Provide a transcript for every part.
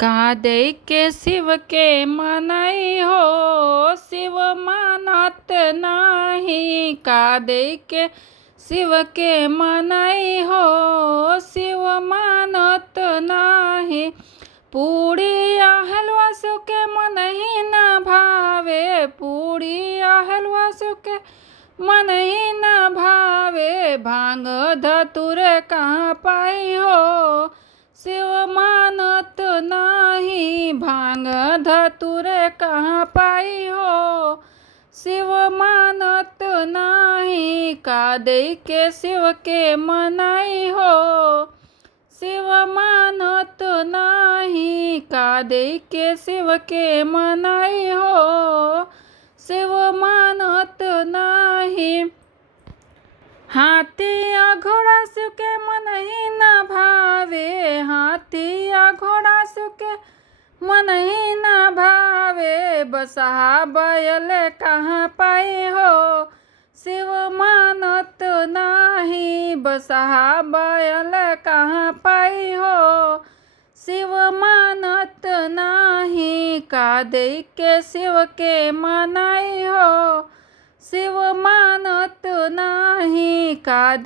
का दे के शिव के मनई हो, शिव मानत नाही। का दे के शिव के मनई हो, शिव मानत नाही। पूड़िया हलवा सुके मन ही न भावे, पूड़िया हलवा सुके मन ही न भावे। भांग धतुर कहाँ पाई हो, शिव मानत नाही। भांग धतुर कहाँ पाई हो, शिव मानत नाही। का दे के शिव के मनाई हो, शिव मानत नाही। का दे के शिव के मनाई हो, शिव मानत नाही। हाथी या घोड़ा सुके मन ही न भावे, हाथी या घोड़ा सुके मन ही न भावे। बसहा बैल कहाँ पाई हो, शिव मानत नाही। बसहा बैल कहाँ पाई हो, शिव मानत नाही। का दे के शिव के मनाई हो, शिव मानत नाही। का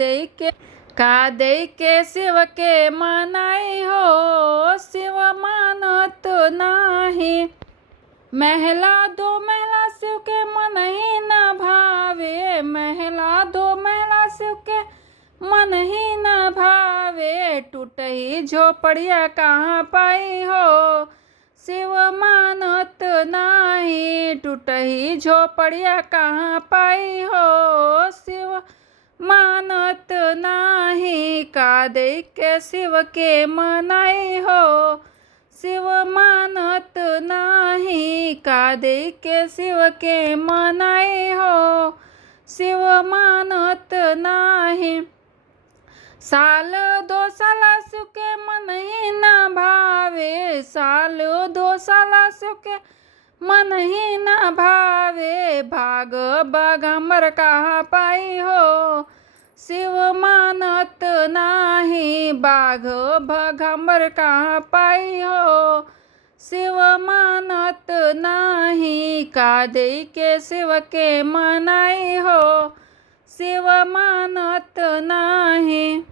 दे के शिव के मनाई हो, शिव मानत नाही। महला दो महला शिव के मन ही न भावे, महला दो महला शिव के मन ही न भावे। टूटही झोपड़िया कहाँ पाई हो, शिव मानत नाही। टूटही झोपड़िया कहाँ पाई हो, शिव मानत नाही। का दे के शिव के मनाई हो, शिव मानत नाही। का दे के शिव के मनाई हो, शिव मानत नाही। साल दो साल सुके मन ही न भावे, साल दो साल सुके मन ही न भावे। भाग बगमर कहाँ पाई हो, शिव मानत नाही। बाघ बगमर कहाँ पाई हो, शिव मानत नाही। का दे के शिव के मनाई हो, शिव मानत नाही।